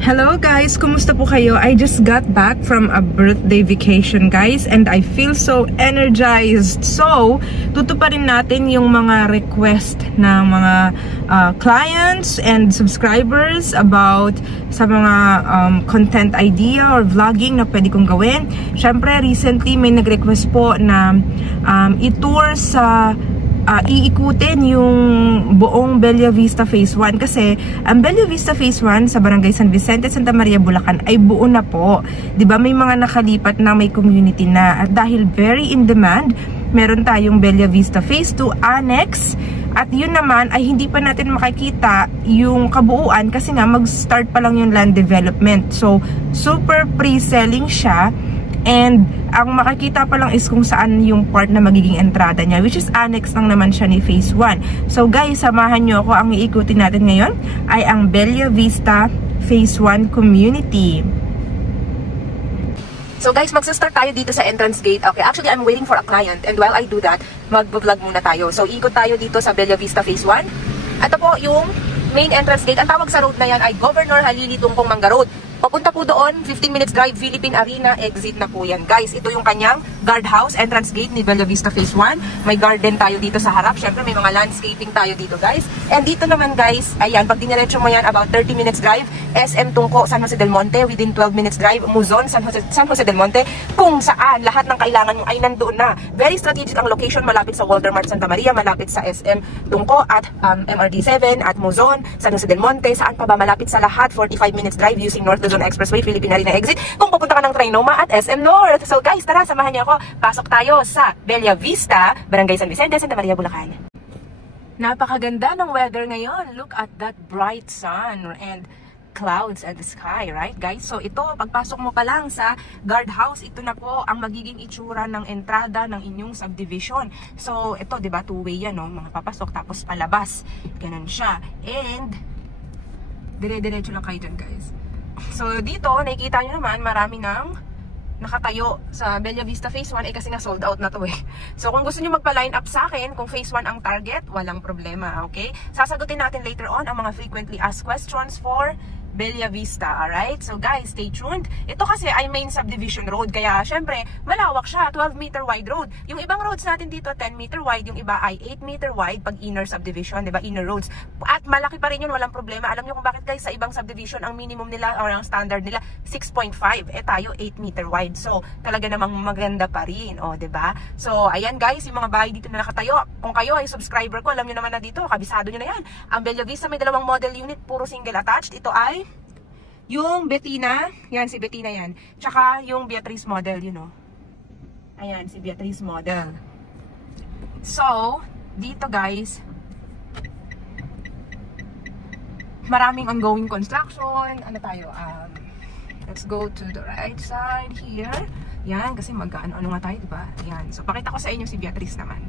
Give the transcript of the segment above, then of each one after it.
Hello guys! Kumusta po kayo? I just got back from a birthday vacation guys and I feel so energized. So, tutuparin natin yung mga request ng mga clients and subscribers about sa mga content idea or vlogging na pwede kong gawin. Syempre, recently may nag-request po na i-tour sa iikutin yung buong Bella Vista Phase 1 kasi ang Bella Vista Phase 1 sa Barangay San Vicente, Santa Maria, Bulacan ay buo na po. 'Di ba? May mga nakalipat na may community na at dahil very in demand, meron tayong Bella Vista Phase 2 Annex at yun naman ay hindi pa natin makikita yung kabuuan kasi nga mag-start pa lang yung land development. So, super pre-selling siya. And ang makikita pa lang is kung saan yung part na magiging entrada niya, which is annex lang naman siya ni Phase 1. So guys, samahan nyo ako. Ang iikutin natin ngayon ay ang Bella Vista Phase 1 Community. So guys, magsa-start tayo dito sa entrance gate. Okay, actually I'm waiting for a client and while I do that, mag-vlog muna tayo. So ikot tayo dito sa Bella Vista Phase 1. Ito po yung main entrance gate. Ang tawag sa road na yan ay Governor Halili Tungkong Manga Road. Papunta po doon, 15 minutes drive, Philippine Arena, exit na po yan. Guys, ito yung kanyang guardhouse, entrance gate ni Bella Vista Phase 1. May garden tayo dito sa harap. Syempre, may mga landscaping tayo dito, guys. And dito naman, guys, ayan, pag diniretso mo yan, about 30 minutes drive, SM Tungko, San Jose del Monte, within 12 minutes drive, Muzon, San Jose del Monte, kung saan lahat ng kailangan nyo ay nandoon na. Very strategic ang location, malapit sa Walter Mart Santa Maria, malapit sa SM Tungko, at MRT7, at Muzon, San Jose del Monte, saan pa ba malapit sa lahat, 45 minutes drive using North Luzon Expressway, Philippine Arena exit, kung pupunta ka ng Trinoma at SM North. So guys, tara, samahan niyo ako. Pasok tayo sa Bella Vista, Barangay San Vicente, Santa Maria, Bulacan. Napakaganda ng weather ngayon. Look at that bright sun and clouds at the sky, right guys? So ito, pagpasok mo pa lang sa guardhouse, ito na po ang magiging itsura ng entrada ng inyong subdivision. So ito, 'di ba, two-way yan, no? Mga papasok tapos palabas. Ganun siya. And dire-diretso lang kayo dyan, guys. So dito, nakikita nyo naman marami nang nakatayo sa Bella Vista Phase 1 kasi nga sold out na to eh. So kung gusto nyo magpa-line up sa akin, kung Phase 1 ang target, walang problema, okay? Sasagutin natin later on ang mga frequently asked questions for Bella Vista, alright? So guys, stay tuned. Ito kasi ay main subdivision road, kaya syempre malawak siya, 12 meter wide road. Yung ibang roads natin dito 10 meter wide, yung iba ay 8 meter wide pag inner subdivision, 'di ba? Inner roads. At malaki pa rin 'yun, walang problema. Alam niyo kung bakit guys, sa ibang subdivision ang minimum nila or ang standard nila 6.5. Tayo 8 meter wide. So, talaga namang maganda pa rin, 'di ba? So, ayan guys, yung mga bahay dito na nakatayo. Kung kayo ay subscriber ko, alam niyo naman na dito, kabisado niyo na 'yan. Ang Bella Vista may dalawang model unit, puro single attached. Ito ay yung Bettina, yan si Bettina yan. Tsaka yung Beatrice model, you know. Ayan, si Beatrice model. So, dito guys, maraming ongoing construction. Ano tayo? Let's go to the right side here. Yan, kasi ano nga tayo, diba? Yan. So, pakita ko sa inyo si Beatrice naman.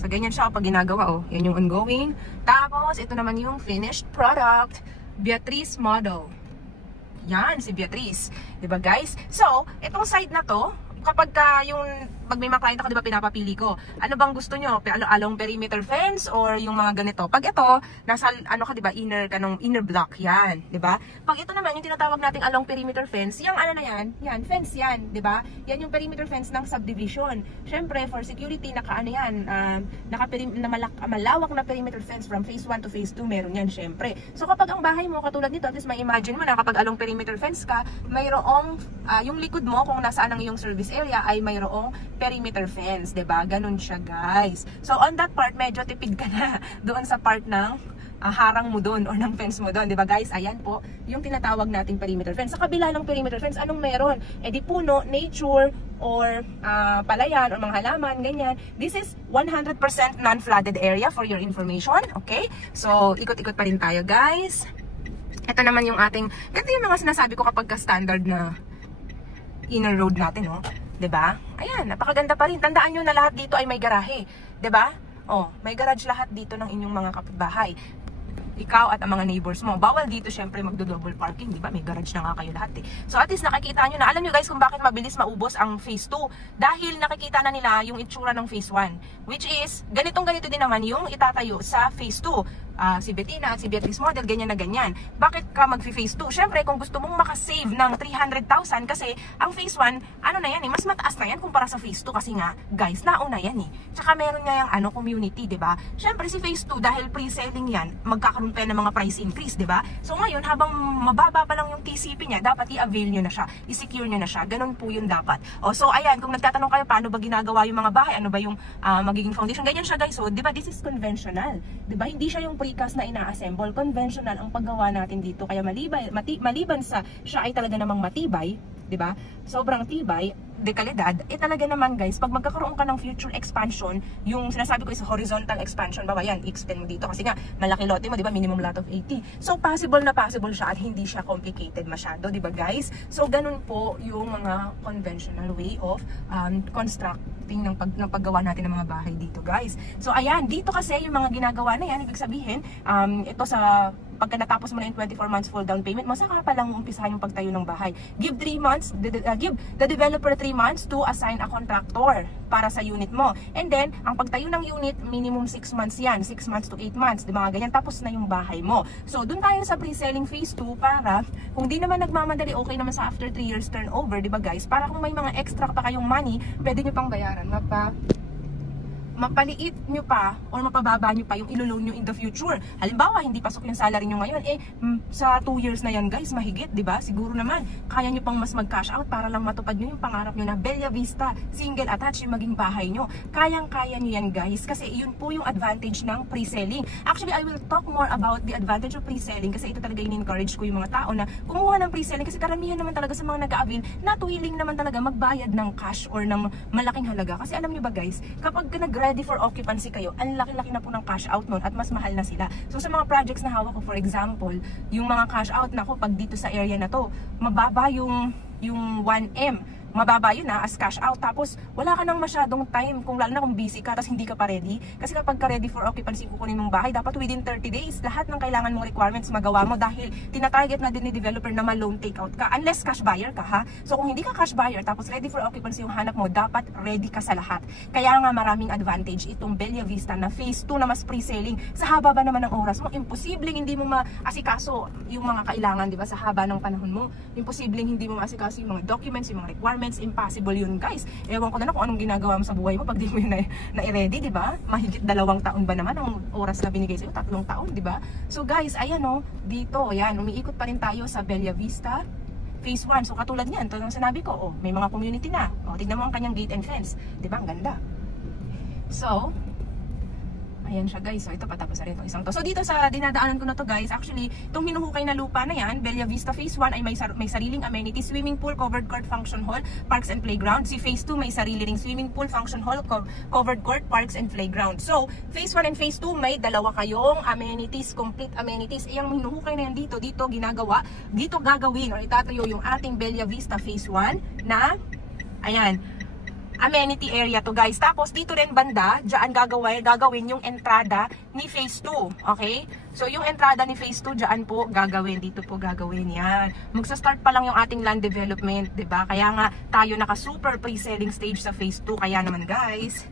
So, ganyan siya pag ginagawa, oh. Yan yung ongoing. Tapos, ito naman yung finished product. Beatrice model. Yan, si Beatrice. Diba guys? So, itong side na to, kapag pag may mga client ako, diba, pinapapili ko, ano bang gusto nyo? Along perimeter fence or yung mga ganito? Pag ito, nasa, ano ka, diba, inner block, yan, diba? Pag ito naman, yung tinatawag nating along perimeter fence, yung ano na yan, fence yan, diba? Yan yung perimeter fence ng subdivision. Syempre, for security, malawak na perimeter fence from phase 1 to phase 2, meron yan, syempre. So, kapag ang bahay mo, katulad nito, at least may imagine mo na kapag along perimeter fence ka, mayroong, yung likod mo, kung nasaan ang iyong service area, ay mayroong perimeter fence, 'di ba? Ganun siya, guys. So on that part, medyo tipid ka na doon sa part ng harang mo doon or ng fence mo doon, 'di ba, guys? Ayan po, yung tinatawag nating perimeter fence. Sa kabila ng perimeter fence, anong meron? Di puno, nature or palayan or mga halaman, ganyan. This is 100% non-flooded area for your information, okay? So ikot-ikot pa rin tayo, guys. Ito naman yung ating, ganito yung mga sinasabi ko kapag ka-standard na inner road natin, no? 'Di ba? Ayan, napakaganda pa rin. Tandaan niyo na lahat dito ay may garahe, 'di ba? Oh, may garage lahat dito ng inyong mga kapitbahay. Ikaw at ang mga neighbors mo. Bawal dito syempre magdo-double parking, 'di ba? May garage na nga kayo lahat eh. So at least nakikita niyo na. Alam niyo guys kung bakit mabilis maubos ang phase 2? Dahil nakikita na nila yung itsura ng phase 1, which is ganito din naman yung itatayo sa phase 2. si Bettina at si Beatrice Model, ganyan na ganyan. Bakit ka mag-phase 2? Syempre, kung gusto mong makasave ng 300,000 kasi ang phase 1, ano na yan mas mataas na yan kumpara sa phase 2 kasi nga, guys, nauna yan Tsaka meron nga yung community, 'di ba? Syempre si phase 2 dahil pre-selling yan, magkakaroon pa ng mga price increase, 'di ba? So ngayon, habang mababa pa lang yung TCP niya, dapat i-avail nyo na siya, i-secure nyo na siya. Ganun po yun dapat. So ayan, kung nagtatanong kayo paano ba ginagawa yung mga bahay, ano ba yung magiging foundation, ganyan siya guys. So, 'di ba, this is conventional. 'Di ba? Hindi siya yung precast na ina-assemble. Conventional ang paggawa natin dito. Kaya maliban sa siya ay talaga namang matibay, 'di ba? Sobrang tibay, de kalidad, talaga naman guys, pag magkakaroon ka ng future expansion, yung sinasabi ko is horizontal expansion, baba yan, i-extend mo dito kasi nga malaki lote mo, 'di ba? Minimum lot of 80. So possible siya at hindi siya complicated masyado, 'di ba guys? So ganun po yung mga conventional way of constructing ng paggawa natin ng mga bahay dito, guys. So ayan, dito kasi yung mga ginagawa na yan, ibig sabihin, ito sa pagka natapos mo na yung 24 months full down payment mo, saka pa lang umpisahan yung pagtayo ng bahay. Give 3 months, give the developer 3 months to assign a contractor para sa unit mo. And then, ang pagtayo ng unit, minimum 6 months yan. 6 months to 8 months, di ba? Ganyan, tapos na yung bahay mo. So, dun tayo sa pre-selling phase 2 para, kung di naman nagmamadali, okay naman sa after 3 years turnover, di ba guys? Para kung may mga extra pa kayong money, pwede nyo pang bayaran. Mapaliit nyo pa or mapababa nyo pa yung ilo-loan nyo in the future. Halimbawa, hindi pasok yung salary nyo ngayon, sa 2 years na yan guys, mahigit, di ba? Siguro naman, kaya nyo pang mas mag-cash out para lang matupad nyo yung pangarap nyo na Bella Vista, single attached yung maging bahay nyo. Kayang-kaya nyo yan guys, kasi yun po yung advantage ng pre-selling. Actually, I will talk more about the advantage of pre-selling kasi ito talaga in-encourage ko yung mga tao na kumuha ng pre-selling kasi karamihan naman talaga sa mga nag-a-avail, natuwiling naman talaga magbayad ng cash or ng malaking halaga. Kasi alam nyo ba guys, kapag ready for occupancy kayo, ang laki-laki na po ng cash out nun at mas mahal na sila. So sa mga projects na hawak ko, for example, yung mga cash out na ko pag dito sa area na to, mababa yung 1M. Mababa yun as cash out. Tapos wala ka nang masyadong time kung lalo na kung busy ka tapos hindi ka pa ready. Kasi kapag ka ready for occupancy kukunin mong bahay, dapat within 30 days lahat ng kailangan mong requirements magawa mo dahil tinatarget na din ni developer na ma-loan takeout ka unless cash buyer ka ha. So kung hindi ka cash buyer tapos ready for occupancy yung hanap mo, dapat ready ka sa lahat. Kaya nga maraming advantage itong Bella Vista na phase 2 na mas pre-selling. Sa haba ba naman ng oras mo, imposibleng hindi mo maasikaso yung mga kailangan, di ba, sa haba ng panahon mo. Imposibleng hindi mo maasikaso yung mga documents, yung mga requirements. Impossible yun guys. Ewan ko na kung anong ginagawa mo sa buhay mo pag di mo yun na-ready, di ba? Mahigit 2 taon ba naman ang oras na binigay sa'yo? 3 taon, di ba? So guys, ayan dito, ayan, umiikot pa rin tayo sa Bella Vista phase 1. So katulad niyan, ito yung sinabi ko, may mga community na. Tignan mo ang kanyang gate and fence. Di ba? Ang ganda. So, ayan siya guys. So ito patapos na rin itong isang to. So dito sa dinadaanan ko na to guys, actually itong hinuhukay na lupa na yan, Bella Vista phase 1 ay may sariling amenities, swimming pool, covered court, function hall, parks and playground. Si phase 2 may sarili ring swimming pool, function hall, covered court, parks and playground. So phase 1 and phase 2 may dalawa kayong amenities, complete amenities. Yung hinuhukay na yan dito ginagawa, dito gagawin or itatayo yung ating Bella Vista phase 1 na ayan, amenity area to guys. Tapos dito rin banda, diyan gagawin yung entrada ni phase 2. Okay? So yung entrada ni phase 2 diyan po gagawin, dito po gagawin yan. Magsa-start pa lang yung ating land development, 'di ba? Kaya nga tayo naka super pre-selling stage sa phase 2. Kaya naman guys,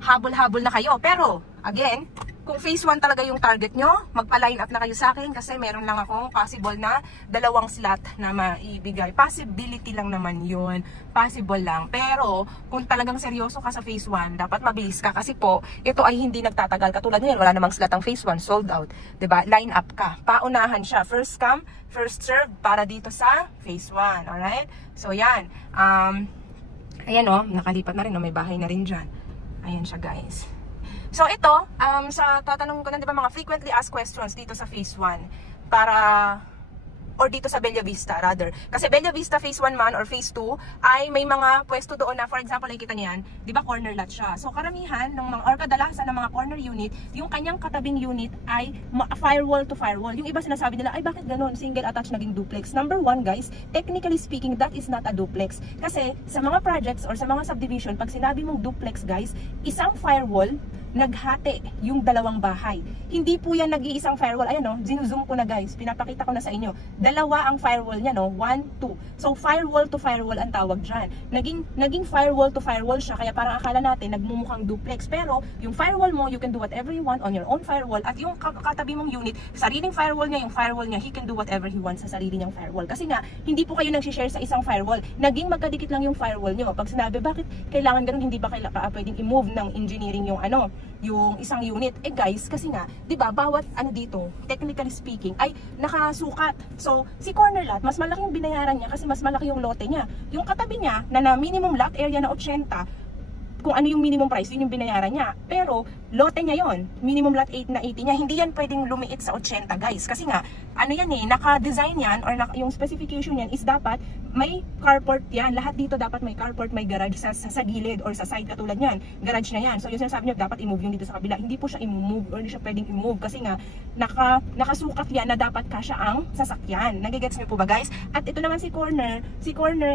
habol-habol na kayo. Pero again, kung phase 1 talaga yung target nyo, magpa-line up na kayo sa akin kasi meron lang akong possible na 2 slot na maibigay. Possibility lang naman yun. Possible lang. Pero, kung talagang seryoso ka sa phase 1, dapat mabilis ka kasi po, ito ay hindi nagtatagal. Katulad nyo, wala namang slot ang phase 1, sold out. 'Di ba? Line up ka. Paunahan siya. First come, first serve para dito sa phase 1. Alright? So, yan. Ayan nakalipat na rin. May bahay na rin dyan. Ayan siya guys. So ito, sa tatanungin ko na, di ba, mga frequently asked questions dito sa phase 1 or dito sa Bella Vista rather. Kasi Bella Vista phase 1 man or phase 2 ay may mga pwesto doon na, for example, nakikita niyan, di ba, corner lot siya. So karamihan ng mga or kadalasan ng mga corner unit, yung kanyang katabing unit ay firewall to firewall. Yung iba sinasabi nila, ay bakit ganun, single attached naging duplex. Number 1 guys, technically speaking, that is not a duplex. Kasi sa mga projects or sa mga subdivision, pag sinabi mong duplex guys, isang firewall naghati yung dalawang bahay. Hindi po yan nag-iisang firewall. Ayan, no, zinuzoom ko na guys, pinapakita ko na sa inyo. Dalawa ang firewall niya, no, 1, 2. So firewall to firewall ang tawag dyan. Naging firewall to firewall siya, kaya parang akala natin nagmumukhang duplex. Pero yung firewall mo, you can do whatever you want on your own firewall. At yung katabi mong unit, sariling firewall niya, yung firewall niya, he can do whatever he wants sa sarili niyang firewall. Kasi nga, hindi po kayo nag-share sa isang firewall. Naging magkadikit lang yung firewall niyo. Pag sinabi, bakit kailangan ganun, hindi ba pwedeng i-move ng engineering yung yung isang unit? Eh guys, kasi nga, 'di ba, bawat dito, technically speaking, ay nakasukat. So, si corner lot, mas malaki yung binayaran niya kasi mas malaki yung lote niya. Yung katabi niya na minimum lot area na 80, kung ano yung minimum price, yun yung binayaran niya. Pero, lote niya yon, minimum lot 8 na 80 niya, hindi yan pwedeng lumiit sa 80 guys. Kasi nga, naka-design yan, or yung specification yan is dapat may carport yan. Lahat dito dapat may carport, may garage sa gilid or sa side katulad yan. Garage na yan. So yung sinasabi nyo, dapat i-move yung dito sa kabila. Hindi po siya i-move or hindi siya pwedeng i-move kasi nga nakasukat yan na dapat kasya ang sasakyan. Nagigets nyo po ba guys? At ito naman si corner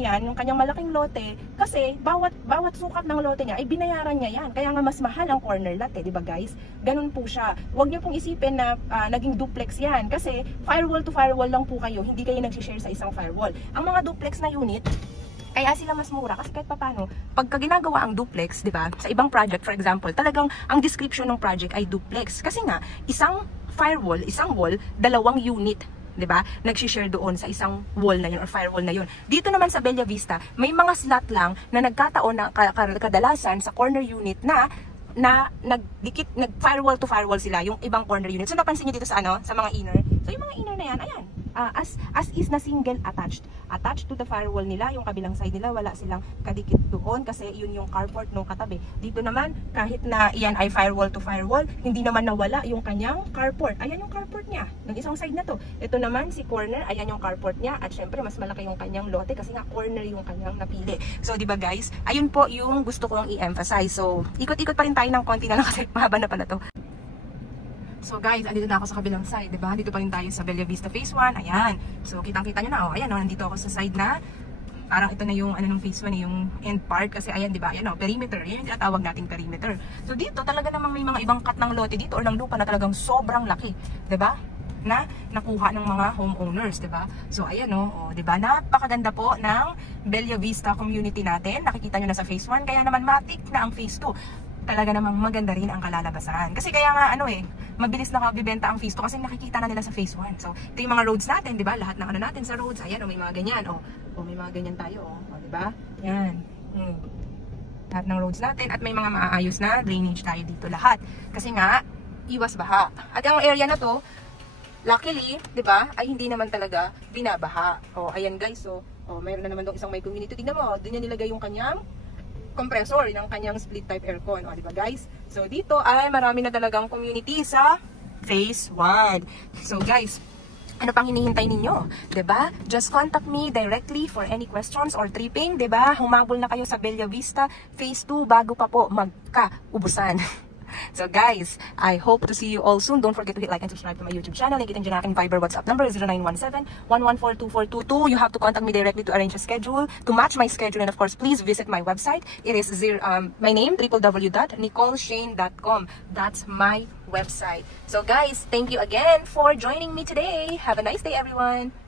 yan, yung kanyang malaking lote, kasi bawat sukat ng lote niya ay binayaran niya yan. Kaya nga mas mahal ang corner lot, di ba guys? Ganun po siya. Huwag niyo pong isipin na naging duplex yan kasi firewall to firewall lang po kayo. Hindi kayo nag-share sa isang firewall. Ang mga duplex na unit, kaya sila mas mura kasi kahit papano, pagka ginagawa ang duplex, 'di ba? Sa ibang project, for example, talagang ang description ng project ay duplex kasi nga isang firewall, isang wall, dalawang unit, 'di ba? Nag-share doon sa isang wall na 'yon or firewall na 'yon. Dito naman sa Bella Vista, may mga slot lang na nagkataon na kadalasan sa corner unit na nagdikit, nag-firewall to firewall sila yung ibang corner unit. So napansin niyo dito sa sa mga inner. So yung mga inner na yan, ayan. As is na single attached to the firewall nila, yung kabilang side nila wala silang kadikit doon kasi yun yung carport no katabi. Dito naman kahit na iyan ay firewall to firewall, hindi naman nawala yung kanyang carport. Ayan yung carport niya ng isang side na to. Ito naman si corner, ayan yung carport niya at syempre mas malaki yung kanyang lote kasi nga corner yung kanyang napili. So di ba guys, ayun po yung gusto kong i-emphasize. So ikot-ikot pa rin tayo ng konti na lang kasi mahaba na pala to. So guys, andito na ako sa kabilang side, 'di ba? Dito pa rin tayo sa Bella Vista Phase 1. Ayan. So kitang-kita niyo na, oh. Ayan, oh, nandito ako sa side na parang ito na yung ng Phase 1, yung end part kasi ayan, 'di ba? Ayan, oh, perimeter. Yan yung tinatawag nating perimeter. So dito talaga namang may mga ibang cut ng lote dito or ng lupa na talagang sobrang laki, 'di ba? Na nakuha ng mga homeowners, 'di ba? So ayan, oh, 'di ba? Napakaganda po ng Bella Vista community natin. Nakikita niyo na sa Phase 1, kaya naman matik na ang Phase 2. Talaga namang maganda rin ang kalalabasan. Kasi kaya nga mabilis na bibenta ang Phase 2 kasi nakikita na nila sa Phase 1. So, ito yung mga roads natin, 'di ba? Lahat ng natin sa roads. Ayan, may mga ganyan, may mga ganyan tayo, 'di ba? Yan. Lahat ng roads natin at may mga maaayos na drainage tayo dito lahat. Kasi nga iwas baha. At ang area na 'to, luckily, 'di ba? Ay hindi naman talaga binabaha. Ayan guys, mayroon na naman dong isang may community. Tingnan mo, doon niya nilagay yung kanyang compressor ng kanyang split type aircon, di ba guys? So dito ay marami na talagang community sa Phase 1. So guys, ano pang hinihintay ninyo? 'Di ba? Just contact me directly for any questions or tripping, 'di ba? Humabol na kayo sa Bella Vista Phase 2 bago pa po magkaubusan. So guys, I hope to see you all soon. Don't forget to hit like and subscribe to my YouTube channel. Nakita nyo dyan aking Viber WhatsApp number 0917-114-2422. You have to contact me directly to arrange a schedule, to match my schedule. And of course, please visit my website. It is my name, www.nicoleshane.com. That's my website. So guys, thank you again for joining me today. Have a nice day, everyone.